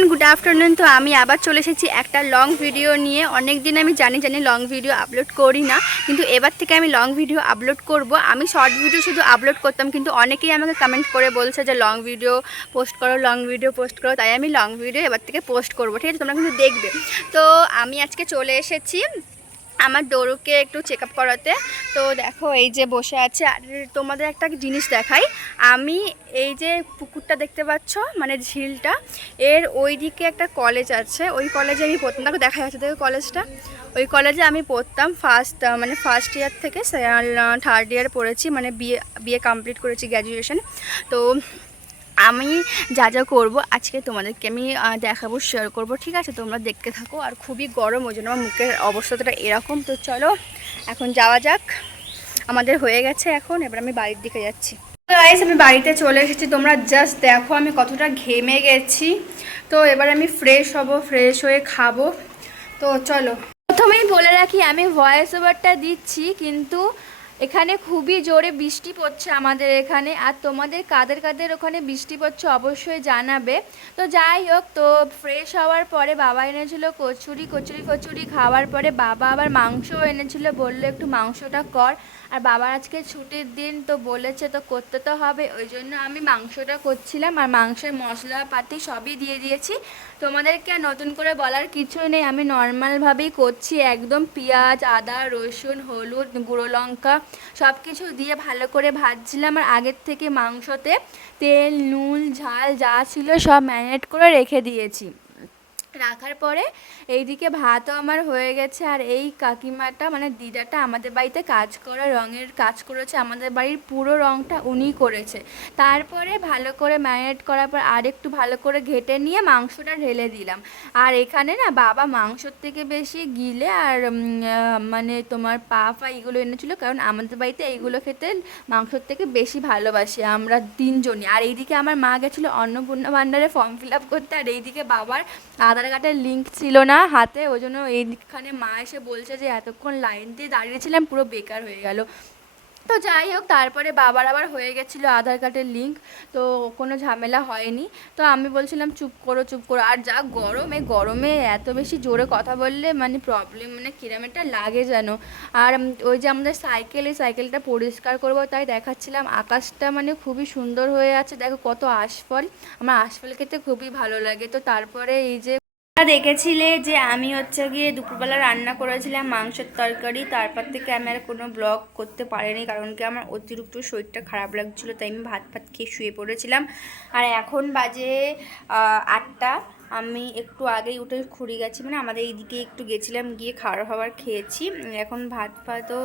Morning good afternoon. তো আমি আবার চলে এসেছি একটা লং ভিডিও নিয়ে। অনেক দিন আমি জানি লং ভিডিও আপলোড করি না, কিন্তু এবার থেকে আমি লং ভিডিও আপলোড করব। আমি শর্ট ভিডিও শুধু আপলোড করতাম, কিন্তু অনেকেই আমাকে কমেন্ট করে বলছে যে লং ভিডিও পোস্ট করো, লং ভিডিও পোস্ট করো। তাই আমি লং ভিডিও এবার থেকে পোস্ট করবো, ঠিক আছে? তোমরা কিন্তু দেখবে। তো আমি আজকে চলে এসেছি আমার ডোরুকে একটু চেক আপ করাতে। তো দেখো এই যে বসে আছে। আর তোমাদের একটা জিনিস দেখাই, আমি এই যে পুকুরটা দেখতে পাচ্ছ, মানে ঝিলটা, এর ওই দিকে একটা কলেজ আছে। ওই কলেজে আমি পড়তাম, দেখো দেখা যাচ্ছে, দেখো কলেজটা। ওই কলেজে আমি পড়তাম ফার্স্ট ইয়ার থেকে থার্ড ইয়ার পড়েছি, মানে বিএ কমপ্লিট করেছি, গ্র্যাজুয়েশন। তো আমি যা যা করবো আজকে তোমাদেরকে আমি দেখাবো, শেয়ার করব, ঠিক আছে? তোমরা দেখতে থাকো। আর খুবই গরম, ওই জন্য আমার মুখের অবস্থাটা এরকম। তো চলো এখন যাওয়া যাক। আমাদের হয়ে গেছে এখন, এবার আমি বাড়ির দিকে যাচ্ছি। তো গাইস, আমি বাড়িতে চলে এসেছি। তোমরা জাস্ট দেখো আমি কতটা ঘেমে গেছি। তো এবার আমি ফ্রেশ হব, ফ্রেশ হয়ে খাবো। তো চলো। প্রথমেই বলে রাখি, আমি ভয়েস ওভারটা দিচ্ছি, কিন্তু এখানে খুবই জোরে বৃষ্টি পড়ছে আমাদের এখানে। আর তোমাদের কাদের কাদের ওখানে বৃষ্টি পড়ছে অবশ্যই জানাবে। তো যাই হোক, তো ফ্রেশ হওয়ার পরে বাবা এনেছিল কচুরি খাওয়ার পরে বাবা আবার মাংসও এনেছিল, বললো একটু মাংসটা কর। আর বাবার আজকে ছুটির দিন, তো বলেছে তো করতে তো হবে, ওই জন্য আমি মাংসটা করছিলাম। আর মাংসের মশলাপাতি সবই দিয়ে দিয়েছি। তোমাদেরকে আর নতুন করে বলার কিছুই নেই, আমি নর্মালভাবেই করছি একদম। পেঁয়াজ, আদা, রসুন, হলুদ, গুঁড়ো লঙ্কা সব কিছু দিয়ে ভালো করে ভাজছিলাম। আর আগের থেকে মাংসতে তেল, নুন, ঝাল যা ছিল সব ম্যারিনেট করে রেখে দিয়েছি। রাখার পরে এইদিকে ভাতও আমার হয়ে গেছে। আর এই কাকিমাটা, মানে দিদাটা, আমাদের বাড়িতে কাজ করে, রঙের কাজ করেছে। আমাদের বাড়ির পুরো রঙটা উনিই করেছে। তারপরে ভালো করে ম্যারিনেট করার পর আর একটু ভালো করে ঘেটে নিয়ে মাংসটা ঢেলে দিলাম। আর এখানে না বাবা মাংসর থেকে বেশি গিলে আর মানে তোমার পা এগুলো এনেছিল, কারণ আমাদের বাড়িতে এইগুলো খেতে মাংসর থেকে বেশি ভালোবাসি আমরা তিনজনই। আর এইদিকে আমার মা গেছিলো অন্নপূর্ণা ভাণ্ডারে ফর্ম ফিল আপ করতে। আর এইদিকে বাবার আধার কার্ডের লিঙ্ক ছিল না হাতে, ওই জন্য এইখানে মা এসে বলছে যে এতক্ষণ লাইন দিয়ে দাঁড়িয়েছিলাম, পুরো বেকার হয়ে গেল। তো যাই হোক, তারপরে বাবার আবার হয়ে গেছিলো আধার কার্ডের লিঙ্ক, তো কোনো ঝামেলা হয়নি। তো আমি বলছিলাম চুপ করো চুপ করো। আর যা গরম, এই গরমে এত বেশি জোরে কথা বললে মানে প্রবলেম, মানে কিরম একটা লাগে যেন। আর ওই যে আমাদের সাইকেল, এই সাইকেলটা পরিষ্কার করবো, তাই দেখাচ্ছিলাম। আকাশটা মানে খুবই সুন্দর হয়ে আছে, দেখো কত আশফল। আমার আশফল খেতে খুবই ভালো লাগে। তো তারপরে এই যে দেখেছিলে যে আমি হচ্ছে গিয়ে দুপুরবেলা রান্না করেছিলাম মাংসের তরকারি, তারপর থেকে আমি আর কোনো ব্লগ করতে পারিনি, কারণ কি আমার অতিরিক্ত শরীরটা খারাপ লাগছিলো, তাই আমি ভাত খেয়ে শুয়ে পড়েছিলাম। আর এখন বাজে 8টা। আমি একটু আগেই উঠে খুঁড়ি গেছি, মানে আমাদের এইদিকে একটু গেছিলাম, গিয়ে খাবার খেয়েছি। এখন ভাতও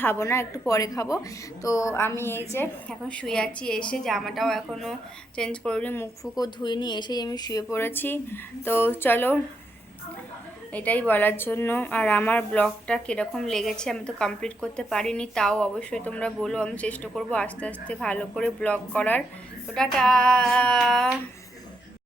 খাবো না, একটু পরে খাবো। তো আমি এই যে এখন শুয়ে আছি, এসে জামাটাও এখনও চেঞ্জ করিনি, মুখ ফুকও ধুইনি, এসেই আমি শুয়ে পড়েছি। তো চলো, এটাই বলার জন্য। আর আমার ব্লগটা কীরকম লেগেছে, আমি তো কমপ্লিট করতে পারিনি, তাও অবশ্যই তোমরা বলো, আমি চেষ্টা করবো আস্তে আস্তে ভালো করে ব্লগ করার। তো টাটা।